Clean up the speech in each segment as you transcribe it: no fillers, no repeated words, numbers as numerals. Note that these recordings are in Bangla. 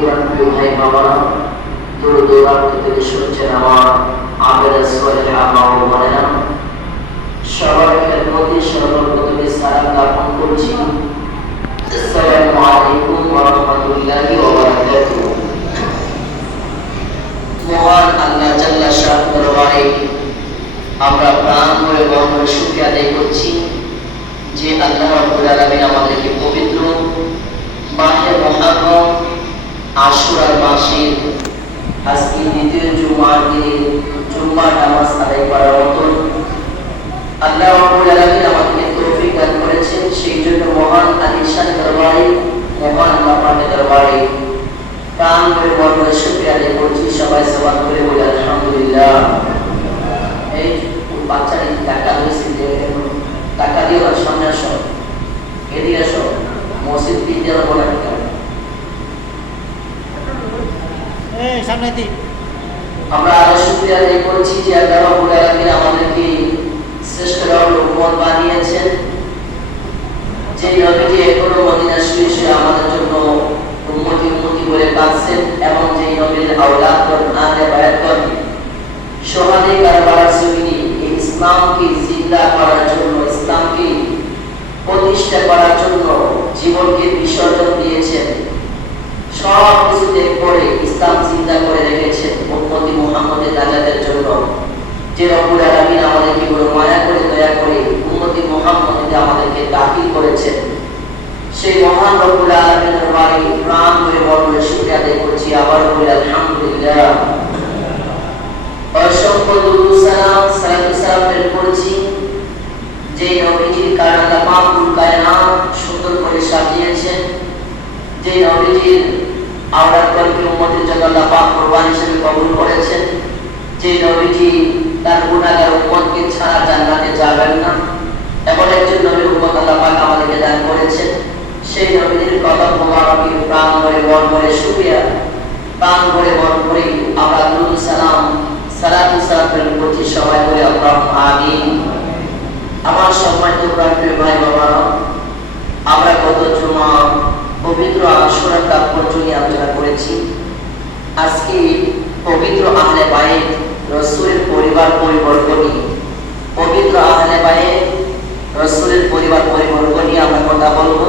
প্রিয় ভাই বাবারা, দূর দূরান্ত থেকে শুনছেন আমার আবেদা সোহেলা মা ও বোনেরা, সবাইকে প্রতি সর্বপ্রথমে সালাম জ্ঞাপন করছি। আসসালামু আলাইকুম ওয়া রাহমাতুল্লাহি ওয়া বারাকাতুহু। মহান আল্লাহ জাল্লা শাআনুহু দরবারে আমরা প্রাণ ভরে বড় শুকরিয়া আদায় করছি যে আল্লাহ রাব্বুল আলামিন আমাদেরকে পবিত্র মাহে মুহররম আশুরার মাসের আজকে দ্বিতীয় জুমার দিনে জুম্মার নামাজ আদায় করার মতো আল্লাহ রাব্বুল আলামিন আমাদেরকে তৌফিক দান করেছেন। সেই জন্য মহান আলিশান দরবারে, মহান আল্লাহ পাকের দরবারে প্রাণ ভরে বড় শুকরিয়া আদায় করছি। সবাই সওয়াল করে বলি আলহামদুলিল্লাহ। এই বাচ্চারা টাকা দিয়েছে, টাকা দিয়ে ওর সামনে আসো, এদিকে আসো, মসজিদ দিয়ে বলা আমরা আরো শুকরিয়া আদায় করছি যে আল্লাহ রাব্বুল আলামিন আমাদেরকে শ্রেষ্ঠ উম্মত বানিয়েছেন। যে নবীজি এখনো মদিনা শরীফে আমাদের জন্য উম্মতি উম্মতি বলে কাঁদছেন এবং যে নবীর আওলাদগণ আহলে বায়াতগণ শহাদে কারবালার জমিনে এই ইসলামকে জিন্দা করার জন্য, ইসলামকে প্রতিষ্ঠা করার জন্য জীবনকে বিসর্জন দিয়েছেন। সব কিছু ত্যাগ করে ইসলাম জিন্দা করে রেখেছেন উম্মতি মুহাম্মদের নাজাতের জন্য। যে রব্বুল আলামিন আমাদেরকে বড় মায়া করে দয়া করে উম্মতি মুহাম্মদে আমাদেরকে দাখিল করেছেন, সেই মহান রব্বুল আলামিনের দরবারে প্রাণ ভরে বড় শুকরিয়া আদায় করছি। আবার বলি আলহামদুলিল্লাহ। অসংখ্য দুরূদ সালাম সালাতু সালাম প্রেরণ করছি যে নবীজির কারণে আল্লাহ পাক কুল কায়নাত সুন্দর করে সাজিয়েছেন, যে নবীজির আওলাদগণকে উম্মতের জন্য আল্লাহ পাক কুরবানি হিসেবে কবুল করেছেন, যে নবীজি তার গুনাহগার উম্মতকে ছাড়া জান্নাতে যাবেন না এমন একজন নবীর উম্মত আল্লাহ পাক আমাদেরকে দান করেছেন। সেই নবীর কথা মোবারকে প্রাণ ভরে মন ভরে শুকরিয়া, প্রাণ ভরে মন ভরে আমরা দুরূদ সালাম সালাতু সালাম প্রেরণ করছি। সবাই বলে আল্লাহুম্মা আমিন। আমার সম্মানিত প্রিয় ভাই বাবারা, আমরা গত জুমা পবিত্র আশুরার তাৎপর্য নিয়ে আলোচনা করেছি। আজকে পবিত্র আহলে বাইত রাসূলের পরিবার পরিবর্গ নিয়ে, পবিত্র আহলে বাইত রাসূলের পরিবার পরিবর্গ নিয়ে আমরা কথা বলবো।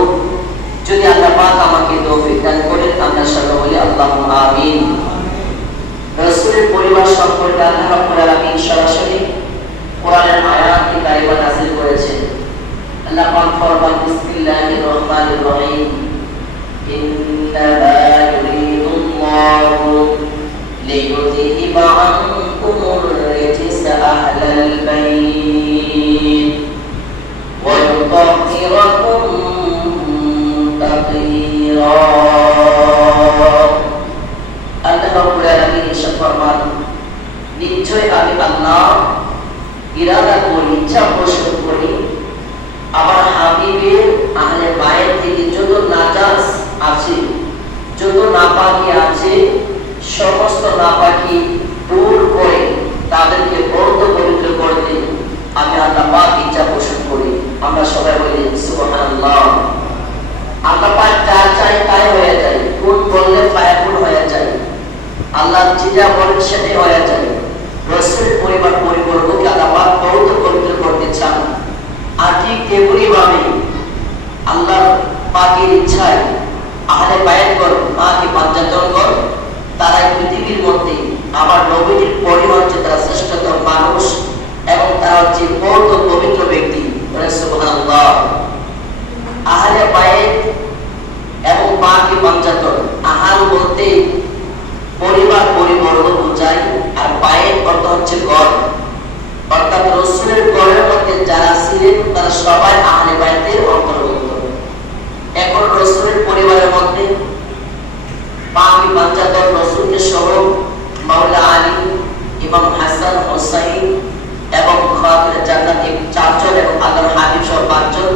যদি আল্লাহ পাক আমাকে তৌফিক দান করেন আমরা সবাই বলি আল্লাহুম্মা আমিন। রাসূলের পরিবার সম্পর্কে আল্লাহ রাব্বুল আলামিন সরাসরি কোরআনের আয়াত কারিমা নাযিল করেছেন। আল্লাহ পাক ফরমান বিসমিল্লাহির রহমানির রহিম, ইন্নামা ইউরিদুল্লাহু লিইউযহিবা আনকুমুর রিজসা আহলাল বাইত ওয়া ইউতাহহিরাকুম তাতহীরা। আল্লাহ রাব্বুল আলামিন ইরশাদ ফরমান, নিশ্চয় আমি আল্লাহ ইরাদা করি, ইচ্ছা পোষণ করি আমার হাবিবের আহলে বাইত থেকে যত নাজাস আছে, যত নাপাকি আছে, সমস্ত নাপাকি দূর করে তাদেরকে বদ্ধ পবিত্র করতে আমি আল্লাহ পাক ইচ্ছা পোষণ করি। আমরা সবাই বলি সুবহানাল্লাহ। আল্লাহ পাক যা চাই তাই হয়ে যায়, কোন বললে ফায়াকুন হয়ে যায়, আল্লাহ যা বলেন সেটাই হয়ে যায়। রাসূলের পরিবার পরিবর্গকে আল্লাহ পাক পবিত্র পবিত্র করতে চান। আর ঠিক তেমনি ভাবে আল্লাহ পাকের ইচ্ছায় আহলে বায়াতগণ মাকে পাঞ্জাতনগণ তারা পৃথিবীর মধ্যে আবার নবীজির পরিবার হচ্ছে তারা শ্রেষ্ঠতম মানুষ এবং তারা হচ্ছে পবিত্র পবিত্র ব্যক্তি। সুবহানাল্লাহ। আহলে বায়াত এবং মাকে পাঞ্জাতন, আহাল বলতে পরিবার পরিবর্গ বোঝায়, আর বায়াত অর্থ হচ্ছে ঘর, অর্থাৎ রাসূলের ঘরের মধ্যে যারা ছিলেন তারা সবাই আহলে বাইতের অন্তর্ভুক্ত। এখন রাসূলের পরিবারের মধ্যে পাঁচ পাঞ্জাতন রাসূলকে সহ মাওলা আলী, ইমাম হাসান, হুসাইন এবং খাতুন জান্নাত চারজন এবং আদম হাবিব সহ পাঁচজন,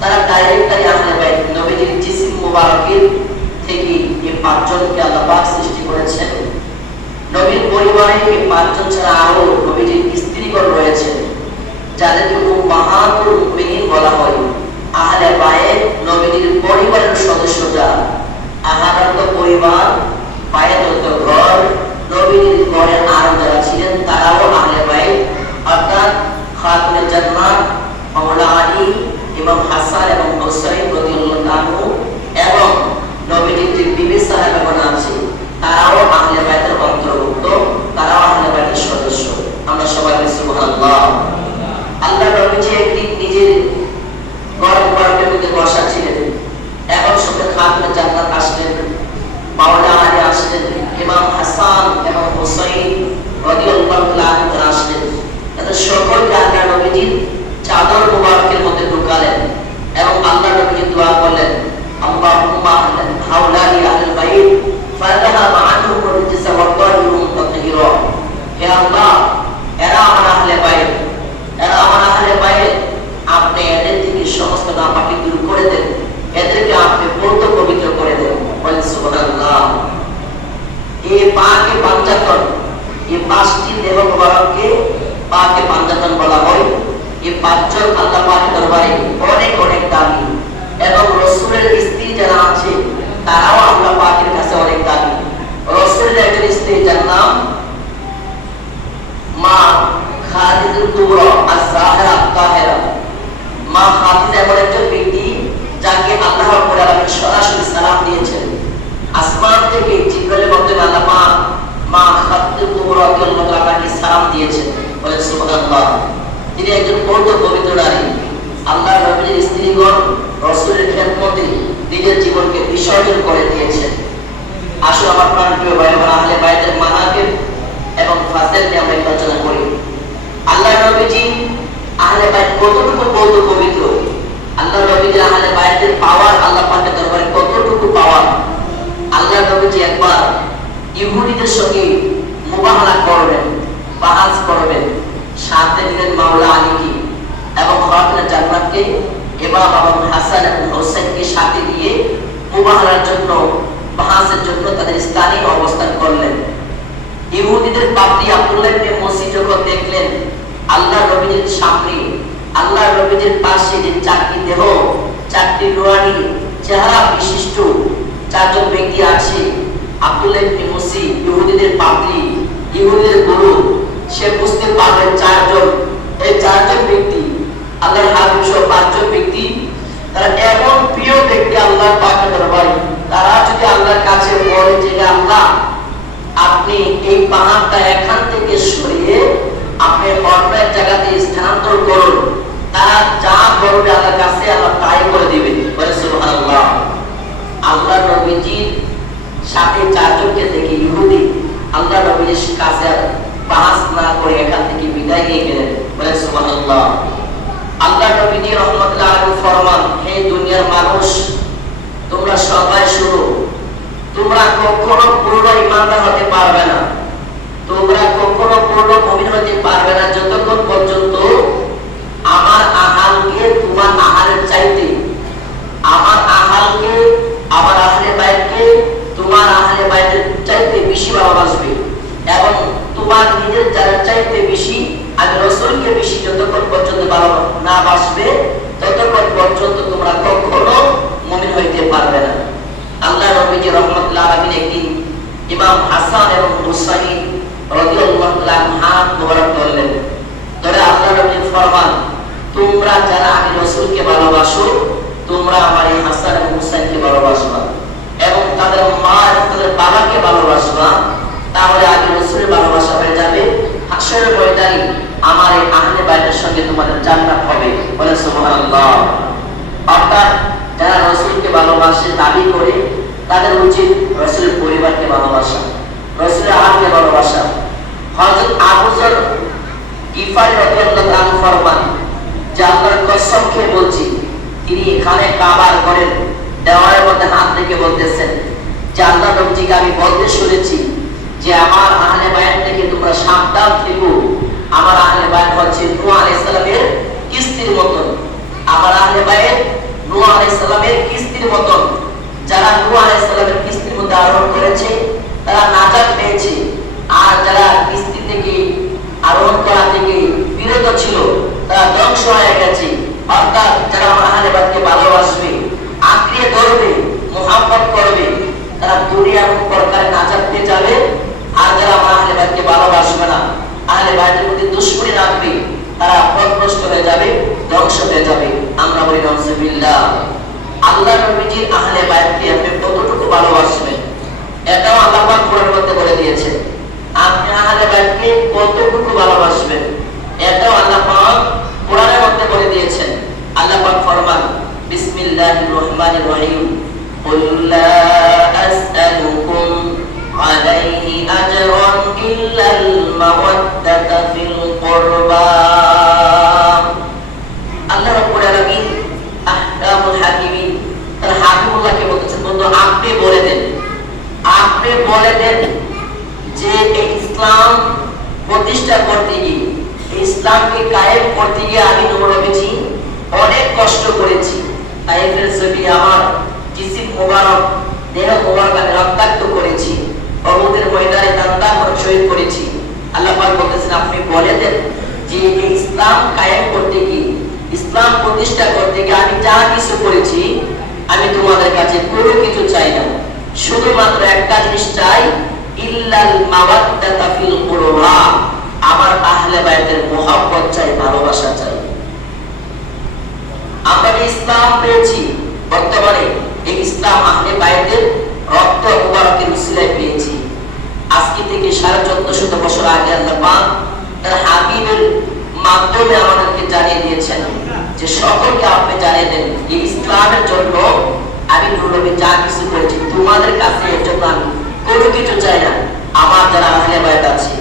তারা ডাইরেক্টলি আহলে বাইত নবীজির জিসিম মুবারকের থেকে এই পাঁচজনকে আল্লাহ পাক সৃষ্টি করেছেন। নবীর পরিবারে এই পাঁচজন ছাড়া আরো নবীজির স্ত্রীগণ রয়েছে যাদেরকে উম্মাহাতুল মুমিনিন বলা হয়। আহলে বাইত নবীজির পরিবারের সদস্য যারা, আহারান্ত পরিবার, বায়াত ঘর, নবীর ঘরে আরো যারা ছিলেন তারাও আহলে বাইত, অর্থাৎ খাতুনে জান্নাত মাওলা আলী, ইমাম হাসান এবং হুসাইন রাদিয়াল্লাহু আনহু এবং নবীজির যে বিবি সাহেবাগণ আছে তারাও আহলে বাইতের অন্তর্ভুক্ত, তারাও আহলে বাইতের সদস্য। আমরা সবাই সুবহানাল্লাহ। আল্লাহ নবীজি একদিন নিজের ঘর মুবারকের মধ্যে বসা ছিলেন, এবং সঙ্গে খাতুনে জান্নাত আসলেন, মাওলা আলী আসলেন, ইমাম হাসান এবং হুসাইন রাদিয়াল্লাহু আনহু আসলেন। তাদের সকলকে আল্লাহ নবীজি চাদর মুবারকের মধ্যে ঢুকালেন এবং আল্লাহ নবীজি দোয়া করলেন, আল্লাহুম্মা হাওলাই আহলুল বাইত ফাযহাব আনহুম রিজসা ওয়া তাহিরুম তাতহীরা। হে আল্লাহ, এরা আমার আহলে বাইত, এরা আমার আহলে বাইত, আপনি এদের থেকে সমস্ত নাপাকি দূর করে দেন, এদেরকে আপনি পবিত্র করে দেন। বলেন সুবহানাল্লাহ। এই পাকে পাঞ্জাতন, এই পাঁচটি দেহ মুবারককে পাকে পাঞ্জাতন বলা হয়। এই পাঁচজন আল্লাহ পাকের দরবারে অনেক অনেক দামি, এবং রাসূলের স্ত্রী যারা আছে তারাও আল্লাহ পাকের কাছে অনেক দামি। রাসূলের একজন স্ত্রী যার নাম মা খাদিজাতুল কুবরা আয-যাহরা আত-তাহিরা। মা খাদিজা এমন একজন ব্যক্তি যাকে আল্লাহ রাব্বুল আলামিন সরাসরি সালাম দিয়েছেন আসমান থেকে। জিবরাইলের মাধ্যমে আল্লাহ মা খাদিজাতুল কুবরা রাদিয়াল্লাহু তাআলাকে সালাম দিয়েছেন। বলেন সুবহানাল্লাহ। তিনি একজন পবিত্র নারী। আল্লাহ নবীর স্ত্রীগণ রাসূলের খেদমতে নিজের জীবনকে বিসর্জন করে দিয়েছেন। আসুন আমার প্রাণপ্রিয় ভাই বোন, আহলে বাইতের মানাকিব এবং ফাজিল নিয়ে আমরা আলোচনা করি। আল্লাহ নবীজি আহলে বাইত কতটুকু পবিত্র, আল্লাহ নবীজির আহলে বাইতের পাওয়ার আল্লাহ পাকের দরবারে কতটুকু পাওয়ার। আল্লাহ নবীজি একবার ইহুদিদের সঙ্গে মুবাহালা করবেন, বাহাস করবেন, সাথে নিলেন মাওলা আলীকে এবং খাতুনে জান্নাতকে, ইমাম হাসান এবং হুসাইনকে সাথে নিয়ে মুবাহালার জন্য, বাহাসের জন্য তাদের স্থানে অবস্থান করলেন। ইহুদিদের পাদ্রী আব্দুল্লাহ ইবনে মুসি যখন দেখলেন আল্লাহ নবীর সামনে, আল্লাহ নবীর পাশে যে চারটি দেহ, চারটি নুরানি চেহারা বিশিষ্ট চারজন ব্যক্তি আছে, আব্দুল্লাহ ইবনে মুসি ইহুদিদের পাদ্রী, ইহুদিদের গুরু, সে বুঝতে পারলেন চারজন, এই চারজন ব্যক্তি আল্লাহর হাবিব সহ পাঁচজন ব্যক্তি, তারা এমন প্রিয় ব্যক্তি আল্লাহর পাকের দরবারে। তারা যদি আল্লাহর কাছে বলে যে আল্লাহ, আপনি এই পাহাড়টা এখান থেকে সরিয়ে আপনি অন্য এক জায়গাতে স্থানান্তর করুন, তারা যা করবে আল্লাহর কাছে আল্লাহ তাই করে দিবেন। বলে সুবহানাল্লাহ। আল্লাহ নবীজির সাথে চারজনকে দেখে ইহুদি আল্লাহ নবীর কাছে বাহাস না করে এখান থেকে বিদায় নিয়ে গেলেন। বলে সুবহানাল্লাহ। আল্লাহ নবীজি রাহমাতুল্লাহ আলাইহি ফরমান, হে দুনিয়ার মানুষ, তোমরা সবাই শুনো, তোমরা কখনো পূর্ণ ঈমানদার হতে পারবে না, তোমরা কখনো পূর্ণ মুমিন হতে পারবে না যতক্ষণ পর্যন্ত আমার আহালকে তোমার আহালের চাইতে, আমার আহালকে, আমার আহলে বাইতকে তোমার আহলে বাইতের চাইতে বেশি ভালোবাসবে, এবং তোমার নিজের যারা চাইতে বেশি আমি রাসূলকে বেশি যতক্ষণ পর্যন্ত ভালো না বাসবে ততক্ষণ পর্যন্ত তোমরা কখনো মুমিন হইতে পারবে না। আল্লাহ নবীজি রাহমাতুল্লাহ আলাইহি একদিন ইমাম হাসান এবং হুসাইন রাদিয়াল্লাহু তাআলা হাত মোবারক করলেন, ধরে আল্লাহ নবী ফরমান, তোমরা যারা আমি রাসূলকে ভালোবাসো তোমরা আমার এই হাসান এবং হুসাইনকে ভালোবাসবা এবং তাদের মা এবং তাদের বাবাকে ভালোবাসবা, তাহলে আগে রাসূলের ভালোবাসা হয়ে যাবে। হাশরের ময়দানে আমার এই আহলে বাইতের সঙ্গে তোমাদের জান্নাত হবে। বলে সুবহানাল্লাহ। অর্থাৎ যারা রাসূলকে ভালোবাসে দাবি করে তাদের উচিত রাসূলের পরিবারকে ভালোবাসা, রাসূলের আহলে ভালোবাসা। হযরত আবু যর গিফারী রাদিয়াল্লাহু আনহু ফরমান, যে আল্লাহর কসম খেয়ে বলছি, তিনি এখানে কাবার ঘরের দেওয়ালের মধ্যে হাত রেখে বলতেছেন যে আল্লাহ নবীজিকে আমি বলতে শুনেছি যে আমার আহলে বাইত থেকে তোমরা সাবধান থেকো, আমার আহলে বাইত হচ্ছে নূহ আলাইহিস সালামের কিস্তির মতন, আমার আহলে বাইত নূহ আলাইহিস সালামের কিস্তির মতন। যারা নূহ আলাইহিস সালামের কিস্তির মধ্যে আরোহণ করেছে তারা নাজাত পেয়েছে, আর যারা কিস্তি থেকে আরোহণ করা থেকে বিরত ছিল তারা ধ্বংস হয়ে গেছে। অর্থাৎ যারা আহলে বাইতকে ভালোবাসবে, আঁকড়িয়ে ধরবে, মুহাব্বত করবে, তারা দুনিয়া এরকম প্রকারে নাজাত পেয়ে যাবে। আর যারা আমার আহলে বাইতকে ভালোবাসবে না, আহলে বাইতের প্রতি দুশমনী রাখবে, তারা পথভ্রষ্ট হয়ে যাবে, ধ্বংস হয়ে যাবে। আমরা বলি নাউজুবিল্লাহ। আল্লাহ নবীজির আহলে বাইতকে আপনি কতটুকু ভালোবাসবেন, এটাও আল্লাহ পাক কোরআনের মধ্যে বলে দিয়েছেন। আপনি আহলে বাইতকে কতটুকু ভালোবাসবেন, এটাও আল্লাহ পাক কোরআনের মধ্যে বলে দিয়েছেন। আল্লাহ পাক ফরমান, বিসমিল্লাহির রহমানির রহিম, কুল লা আসআলুকুম আলাইহি আজরান ইল্লাল মাওয়াদ্দাতা ফিল কুরবা। আল্লাহ রাব্বুল আলামিন আহকামুল হাকিমিন, তার হাকিমুল্লাহকে বলতেছেন, বন্ধু আপনি বলে দেন, আপনি বলে দেন যে এই ইসলাম প্রতিষ্ঠা করতে গিয়ে, ইসলামকে কায়েম করতে গিয়ে আমি নবীজি অনেক কষ্ট করেছি। তাইফের জমি আমার জিসিম মোবারক, দেহ মোবারক আমি রক্তাক্ত করেছি, উহুদের ময়দানে দান্দান শহীদ করেছি। আল্লাহ পাক বলতেছেন আপনি বলে দেন যে এই ইসলাম কায়েম করতে গিয়ে, ইসলাম প্রতিষ্ঠা করতে গিয়ে আমি যা কিছু করেছি, আমি তোমাদের কাছে কোনো কিছু চাই না, শুধুমাত্র একটা জিনিস চাই, ইল্লাল মাওয়াদ্দাতা ফিল কুরবা, আমার আহলে বাইতের মুহাব্বত চাই, ভালোবাসা চাই। আমরা ইসলাম পেয়েছি, বর্তমানে এই ইসলাম আহলে বাইতের রক্ত মুবারকের উসিলায় পেয়েছি। আজকে থেকে 1450 বছর আগে আল্লাহ পাক তার হাবিবের মাধ্যমে আমাদেরকে জানিয়ে দিয়েছেন যে সকলকে আপনি জানিয়ে দেন এই ইসলামের জন্য আমি নবী যা কিছু করেছি, তোমাদের কাছে এর জন্য আমি কোনো কিছু চাই না। আমার যারা আহলে বাইত আছে,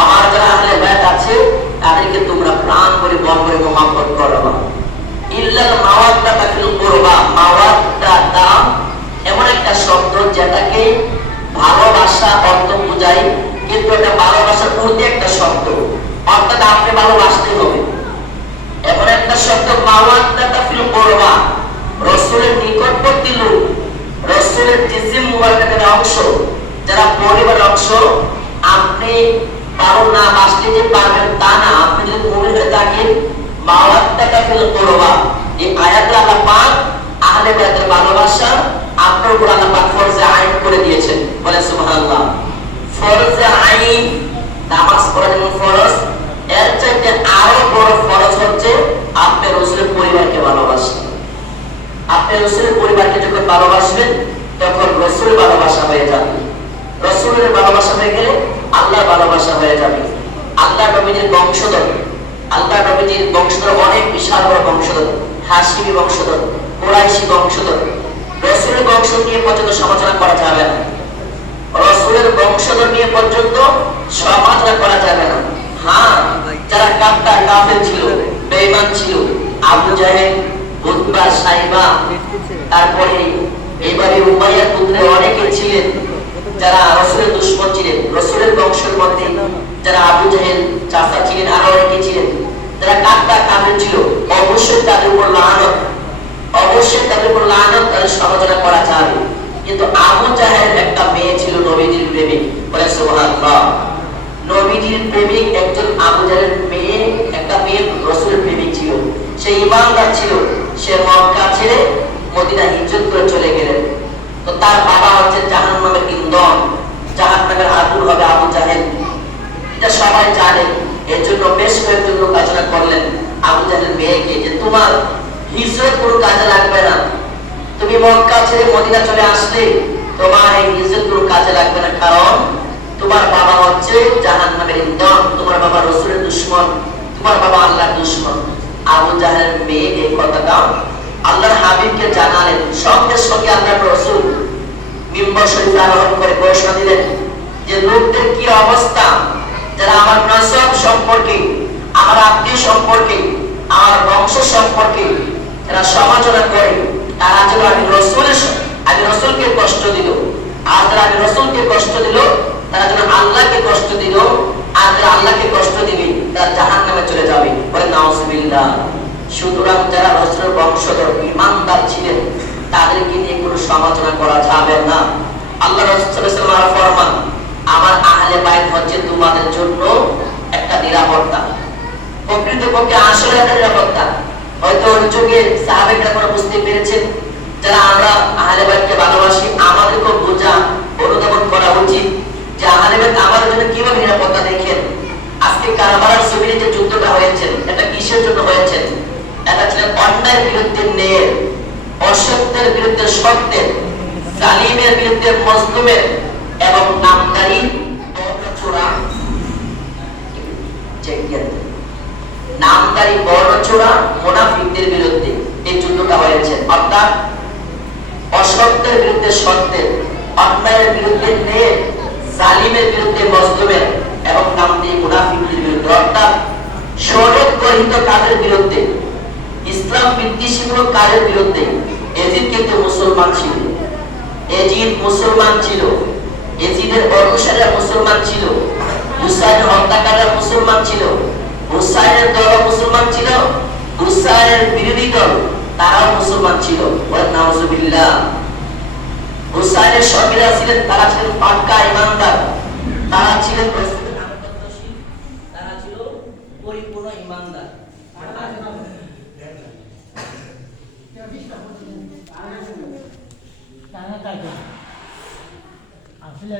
আমার যারা আহলে বাইত আছে, তাদেরকে তোমরা প্রাণ করে বল করে মুহাব্বত করো। ইল্লাল মাওয়াদ্দাতা ফিল কুরবা, মাওয়াদ্দাতা এমন একটা শব্দ যেটাকে ভালোবাসা অর্থ বোঝায়, কিন্তু এটা ভালোবাসার প্রতি একটা শব্দ, অর্থাৎ আপনি ভালোবাসতে হবে এমন একটা শব্দ। মাওয়াদ্দাতা ফিল কুরবা, রাসূলের নিকটবর্তী লোক, রাসূলের জিসিম মুবারকের অংশ, যারা পরিবারের অংশ, আপনি পারো না বাসতে যে পারবেন তা না। আপনি যদি মুমিন হয়ে থাকেন, মাওয়াদ্দাতা ফিল কুরবা, এই আয়াতে আল্লাহ পাক আহলে বাইতের ভালোবাসা আপনার উপর আল্লাহ পাক ফরজে আইন করে দিয়েছেন। বলে সুবহানাল্লাহ। ফরজে আইন, নামাজ পড়া যেমন ফরজ, এর চাইতে আরো বড় ফরজ হচ্ছে আপনি রাসূলের পরিবারকে ভালোবাসেন। আপনি রাসূলের পরিবারকে যখন ভালোবাসবেন, তখন রাসূল ভালোবাসা হয়ে যাবে। রাসূলের ভালোবাসা হয়ে গেলে আল্লাহ ভালোবাসা হয়ে যাবে। আল্লাহ নবীর বংশধর, আল্লাহ নবীর বংশধর অনেক বিশাল বড় বংশধর, হাশিমি বংশধর, কুরাইশি বংশধর। রাসূলের বংশ নিয়ে পর্যন্ত সমালোচনা করা যাবে না, রাসূলের বংশধর নিয়ে পর্যন্ত সমালোচনা করা যাবে না। হ্যাঁ, যারা কাফের কাফের ছিল, বেঈমান ছিল, আবু জাহেল, উতবা, সাইবা, তারপরে এবারে উমাইয়ার পুত্র অনেকে ছিলেন যারা রাসূলের দুশমন ছিলেন। রাসূলের বংশের মধ্যে যারা আবু জাহেল চাচা ছিলেন, আরো অনেকে ছিলেন যারা কাফের ছিল। অবশ্যই তাদের উপর লানত, অবশ্যই তাদের উপর লানত, তাদের সমালোচনা করা যাবে। কিন্তু আবু জাহেল একটা মেয়ে ছিল নবীজির প্রেমিক। বলে সুবহানাল্লাহ। নবীজির প্রেমিক একজন আবু জাহেলের মেয়ে, একটা মেয়ে রাসূলের প্রেমিক ছিল। সে ঈমানদার ছিল। সে মক্কা ছেড়ে মদিনা হিজরত করে চলে গেলেন। তো তার বাবা হচ্ছে জাহান্নামের ইন্ধন, জাহান্নামের আগুন হবে আবু জাহেল, এটা সবাই জানে। এর জন্য বেশ কয়েকজন লোক আলোচনা করলেন আবু জাহেলের মেয়েকে যে তোমার হিজরত কোনো কাজে লাগবে না, তুমি মক্কা ছেড়ে মদিনা চলে আসলে তোমার এই হিজরত কোনো কাজে লাগবে না, কারণ তোমার বাবা হচ্ছে জাহান্নামের ইন্ধন, তোমার বাবা রাসূলের দুশমন, তোমার বাবা আল্লাহর দুশমন। আবু জাহেলের মেয়ে এই কথাটা আল্লাহর হাবিবকে জানালেন। সঙ্গে সঙ্গে আল্লাহর রাসূল মিম্বর শরীফ আরোহণ করে ঘোষণা দিলেন যে লোকদের কি অবস্থা যারা আমার নসব সম্পর্কে, আমার আত্মীয় সম্পর্কে, আমার বংশ সম্পর্কে যারা সমালোচনা করে, তারা যেন আমি রাসূলকে কষ্ট দিল, আর যারা আমি রাসূলকে কষ্ট দিল তারা যেন আল্লাহকে কষ্ট দিল, আর যারা আল্লাহকে কষ্ট দিবে তারা জাহান্নামে চলে যাবে। বলে নাউজুবিল্লাহ। সুতরাং যারা রাসূলের বংশধর ঈমানদার ছিলেন, তাদেরকে নিয়ে কোনো সমালোচনা করা যাবে না। আল্লাহ রাসূল সাল্লাল্লাহু আলাইহি ওয়াসাল্লাম ফরমান, আমার আহলে বাইত হচ্ছে তোমাদের জন্য একটা নিরাপত্তা। প্রকৃতপক্ষে আসলে একটা নিরাপত্তা। হয়তো ওই যুগে সাহাবায়ে কেরামরা বুঝতে পেরেছেন, যারা আমরা আহলে বাইতকে ভালোবাসি, আমাদেরকে বোঝা অনুধাবন করা উচিত যে আলেমের আমাদের জন্য কিভাবে নিরাপত্তা দেখেন। আজকে কারবালার জমিনে যে যুদ্ধটা হয়েছে, এটা কিসের জন্য হয়েছে? এটা ছিল অন্যায়ের বিরুদ্ধে ন্যায়ের, অসত্যের বিরুদ্ধে সত্যের, জালিমের বিরুদ্ধে মজলুমের এবং নামদারি বর্ণচোরা নামদারি বর্ণচোরা মুনাফিকদের বিরুদ্ধে এই যুদ্ধটা হয়েছে। অর্থাৎ অসত্যের বিরুদ্ধে সত্যের, অন্যায়ের বিরুদ্ধে ন্যায়ের, জালিমের বিরুদ্ধে মজলুমের এবং নামদারি মুনাফিকদের বিরুদ্ধে। অর্থাৎ শরীয়ত গৃহীত কাজের বিরুদ্ধে, ইসলাম বিদ্বেষীমূলক কাজের বিরুদ্ধে। এজিদ কিন্তু মুসলমান ছিল, এজিদ মুসলমান ছিল, এজিদের অনুসারীরা মুসলমান ছিল, হুসাইন হত্যাকারীরা মুসলমান ছিল, হুসাইনের দল মুসলমান ছিল, হুসাইনের বিরোধী দল তারাও মুসলমান ছিল। নাউজুবিল্লাহ। হুসাইনের সঙ্গীরা ছিলেন, তারা ছিলেন পাক্কা ঈমানদার, তারা ছিলেন রাসূলের আনুগত্যশীল, তারা ছিল পরিপূর্ণ ঈমানদার। আসলে